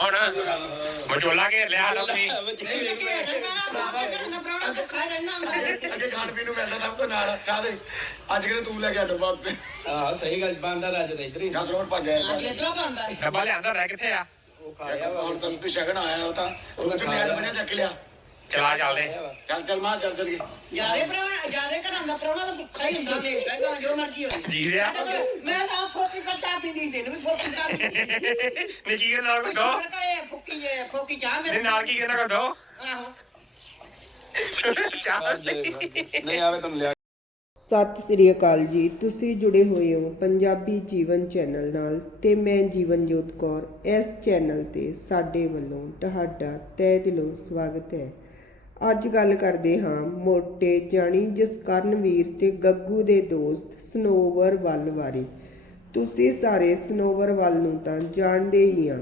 ਹੁਣ ਮਚੋਲਾ ਘੇਰ ਲਿਆ ਲੱਭੀ ਨਹੀਂ ਤੇ ਘੇਰ ਨਹੀਂ ਪੈਣਾ ਬਾਬੇ ਘਰ ਦਾ ਪ੍ਰਾਹੁਣਾ ਭੁੱਖਾ ਰਹਿਣਾ ਹੁੰਦਾ। ਅੱਗੇ ਖਾਣ ਪੀਣ ਨੂੰ ਮਿਲਦਾ ਸਭ ਕੋ ਨਾਲ ਚਾਹ ਦੇ ਅੱਜ ਕਿਤੇ ਤੂੰ ਲੈ ਕੇ ਅੱਡ ਬਾਤ ਤੇ। ਆਹ ਸਹੀ ਗੱਲ ਬੰਦਾ ਤਾਂ ਅੱਜ ਤਾਂ ਇੱਧਰ ਹੀ ਜਾਂ ਸਰੋੜ ਭੱਜ ਆਇਆ। ਅੱਜ ਇਧਰੋਂ ਬੰਦਾ ਡੱਬਾ ਲਿਆਂਦਾ ਰਹਿ ਕਿੱਥੇ ਆ? ਉਹ ਖਾਇਆ ਵਾ। ਹੁਣ ਤਾਂ ਤੇ ਸ਼ਗਨ ਆਇਆ ਉਹ ਤਾਂ। ਉਹ ਤੇ ਨਿਆਣ ਬਣਾ ਚੱਕ ਲਿਆ। ਚਲਾ ਚੱਲਦੇ। ਚੱਲ ਚੱਲ ਮਾਂ ਚੱਲ ਚੱਲ ਗਏ। ਜਿਆਦੇ ਪ੍ਰਾਹੁਣਾ ਜਿਆਦੇ ਘਰਾਂ ਦਾ ਪ੍ਰਾਹੁਣਾ ਤਾਂ ਭੁੱਖਾ ਹੀ ਹੁੰਦਾ ਹਮੇਸ਼ਾ ਭਾਵੇਂ ਜੋ ਮਰਜ਼ੀ ਹੋਵੇ। ਜੀ ਰਿਹਾ। ਮੈਂ ਤਾਂ ਫੋਕੀ ਪੱਤਾ ਪੀਂਦੀ ਸੀ ਨੂੰ ਵੀ ਫੋਕੀ ਕਰ ਨਿੱਕੀ ਦੇ ਨਾਲ ਕੋ ਦੋ ਕਰੇ ਫੋਕੀ ਜੇ ਫੋਕੀ ਚਾਹ ਇਹਦੇ ਮੇਰੇ ਨਾਲ ਕੀ ਕਹਿੰਦਾ ਕੋ ਦੋ ਆਹੋ। ਚਾਹ ਨਹੀਂ। ਆਵੇ ਤੁਹਾਨੂੰ ਲਿਆ। ਸਤਿ ਸ੍ਰੀ ਅਕਾਲ ਜੀ ਤੁਸੀਂ ਜੁੜੇ ਹੋਏ ਹੋ ਪੰਜਾਬੀ ਜੀਵਨ ਚੈਨਲ ਨਾਲ ਤੇ ਮੈਂ ਜੀਵਨਜੋਤ ਕੌਰ ਇਸ ਚੈਨਲ ਤੇ ਸਾਡੇ ਵੱਲੋਂ ਤੁਹਾਡਾ ਤਹਿ ਦਿਲੋਂ ਸਵਾਗਤ ਹੈ। ਅੱਜ ਗੱਲ ਕਰਦੇ ਹਾਂ ਮੋਟੇ ਜਾਣੀ ਜਸਕਰਨਵੀਰ ਤੇ ਗੱਗੂ ਦੇ ਦੋਸਤ ਸਨੋਵਰ ਵੱਲ ਬਾਰੇ। ਤੁਸੀਂ ਸਾਰੇ ਸਨੋਵਰ ਵੱਲ ਨੂੰ ਤਾਂ ਜਾਣਦੇ ਹੀ ਆ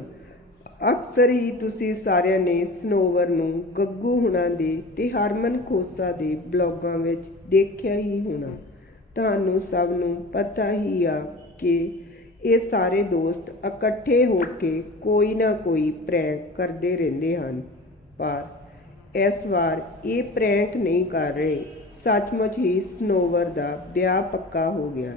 ਅਕਸਰ ਹੀ ਤੁਸੀਂ ਸਾਰਿਆਂ ਨੇ ਸਨੋਵਰ ਨੂੰ ਗੱਗੂ ਹੁਣਾਂ ਦੇ ਤੇ ਹਰਮਨ ਖੋਸਾ ਦੇ ਬਲੌਗਾਂ ਵਿੱਚ ਦੇਖਿਆ ਹੀ ਹੋਣਾ। ਤੁਹਾਨੂੰ ਸਭ ਨੂੰ ਪਤਾ ਹੀ ਆ ਕਿ ਇਹ ਸਾਰੇ ਦੋਸਤ ਇਕੱਠੇ ਹੋ ਕੇ ਕੋਈ ਨਾ ਕੋਈ ਪ੍ਰੈਂਕ ਕਰਦੇ ਰਹਿੰਦੇ ਹਨ। ਪਰ ਇਸ ਵਾਰ ਇਹ ਪ੍ਰੈਂਕ ਨਹੀਂ ਕਰ ਰਹੇ। ਸੱਚਮੁੱਚ ਹੀ ਸਨੋਵਰ ਦਾ ਵਿਆਹ ਪੱਕਾ ਹੋ ਗਿਆ।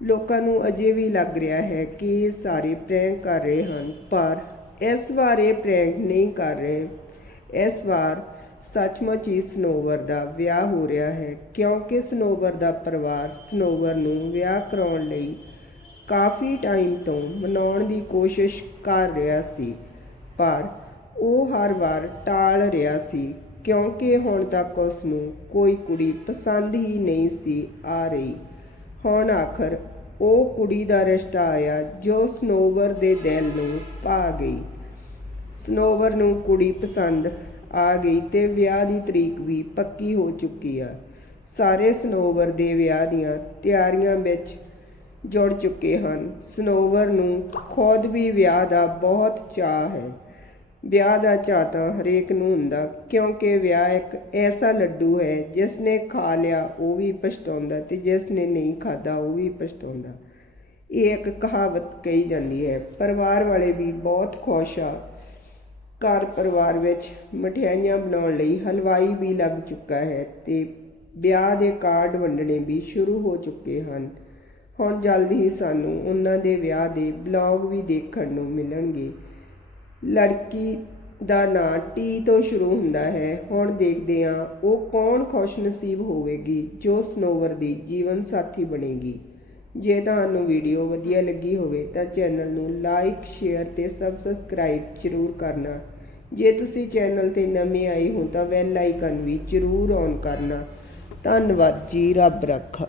ਲੋਕਾਂ ਨੂੰ ਅਜੇ ਵੀ ਲੱਗ ਰਿਹਾ ਹੈ ਕਿ ਇਹ ਸਾਰੇ ਪ੍ਰੈਂਕ ਕਰ ਰਹੇ ਹਨ, ਪਰ ਇਸ ਵਾਰ ਇਹ ਪ੍ਰੈਂਕ ਨਹੀਂ ਕਰ ਰਹੇ। ਇਸ ਵਾਰ ਸੱਚਮੁੱਚ ਹੀ ਸਨੋਵਰ ਦਾ ਵਿਆਹ ਹੋ ਰਿਹਾ ਹੈ, ਕਿਉਂਕਿ ਸਨੋਵਰ ਦਾ ਪਰਿਵਾਰ ਸਨੋਵਰ ਨੂੰ ਵਿਆਹ ਕਰਾਉਣ ਲਈ ਕਾਫੀ ਟਾਈਮ ਤੋਂ ਮਨਾਉਣ ਦੀ ਕੋਸ਼ਿਸ਼ ਕਰ ਰਿਹਾ ਸੀ, ਪਰ ਉਹ ਹਰ ਵਾਰ ਟਾਲ ਰਿਹਾ ਸੀ, ਕਿਉਂਕਿ ਹੁਣ ਤੱਕ ਉਸ ਨੂੰ ਕੋਈ ਕੁੜੀ ਪਸੰਦ ਹੀ ਨਹੀਂ ਸੀ ਆ ਰਹੀ। ਹੁਣ ਆਖਰ ਉਹ ਕੁੜੀ ਦਾ ਰਿਸ਼ਤਾ ਆਇਆ ਜੋ ਸਨੋਵਰ ਦੇ ਦਿਲ ਨੂੰ ਪਾ ਗਈ। ਸਨੋਵਰ ਨੂੰ ਕੁੜੀ ਪਸੰਦ ਆ ਗਈ ਤੇ ਵਿਆਹ ਦੀ ਤਰੀਕ ਵੀ ਪੱਕੀ ਹੋ ਚੁੱਕੀ ਆ। ਸਾਰੇ ਸਨੋਵਰ ਦੇ ਵਿਆਹ ਦੀਆਂ ਤਿਆਰੀਆਂ ਵਿੱਚ ਜੁੜ ਚੁੱਕੇ ਹਨ। ਸਨੋਵਰ ਨੂੰ ਖੁਦ ਵੀ ਵਿਆਹ ਦਾ ਬਹੁਤ ਚਾਹ ਹੈ। ਵਿਆਹ ਦਾ ਚਾਅ ਤਾਂ ਹਰੇਕ ਨੂੰ ਹੁੰਦਾ, ਕਿਉਂਕਿ ਵਿਆਹ ਇੱਕ ਐਸਾ ਲੱਡੂ ਹੈ ਜਿਸ ਨੇ ਖਾ ਲਿਆ ਉਹ ਵੀ ਪਛਤਾਉਂਦਾ ਤੇ ਜਿਸ ਨੇ ਨਹੀਂ ਖਾਦਾ ਉਹ ਵੀ ਪਛਤਾਉਂਦਾ। ਇਹ ਇੱਕ ਕਹਾਵਤ ਕਹੀ ਜਾਂਦੀ ਹੈ, ਪਰਿਵਾਰ ਵਾਲੇ ਵੀ ਬਹੁਤ ਖੁਸ਼ ਆ। ਘਰ ਪਰਿਵਾਰ ਵਿੱਚ ਮਠਿਆਈਆਂ ਬਣਾਉਣ ਲਈ ਹਲਵਾਈ ਵੀ ਲੱਗ ਚੁੱਕਾ ਹੈ ਤੇ ਵਿਆਹ ਦੇ ਕਾਰਡ ਵੰਡਣੇ ਵੀ ਸ਼ੁਰੂ ਹੋ ਚੁੱਕੇ ਹਨ। ਹੁਣ ਜਲਦੀ ਹੀ ਸਾਨੂੰ ਉਹਨਾਂ ਦੇ ਵਿਆਹ ਦੇ ਬਲੌਗ ਵੀ ਦੇਖਣ ਨੂੰ ਮਿਲਣਗੇ। ਲੜਕੀ ਦਾ ਨਾਂ ਟੀ ਤੋਂ ਸ਼ੁਰੂ ਹੁੰਦਾ ਹੈ। ਹੁਣ ਦੇਖਦੇ ਹਾਂ ਉਹ ਕੌਣ ਖੁਸ਼ਨਸੀਬ ਹੋਵੇਗੀ ਜੋ ਸਨੋਵਰ ਦੀ ਜੀਵਨ ਸਾਥੀ ਬਣੇਗੀ। ਜੇ ਤੁਹਾਨੂੰ ਵੀਡੀਓ ਵਧੀਆ ਲੱਗੀ ਹੋਵੇ ਤਾਂ ਚੈਨਲ ਨੂੰ ਲਾਈਕ, ਸ਼ੇਅਰ ਤੇ ਸਬਸਕ੍ਰਾਈਬ ਜ਼ਰੂਰ ਕਰਨਾ। ਜੇ ਤੁਸੀਂ ਚੈਨਲ ਤੇ ਨਵੇਂ ਆਏ ਹੋ ਤਾਂ ਬੈਲ ਆਈਕਨ ਵੀ ਜ਼ਰੂਰ ਔਨ ਕਰਨਾ। ਧੰਨਵਾਦ ਜੀ, ਰੱਬ ਰੱਖਾ।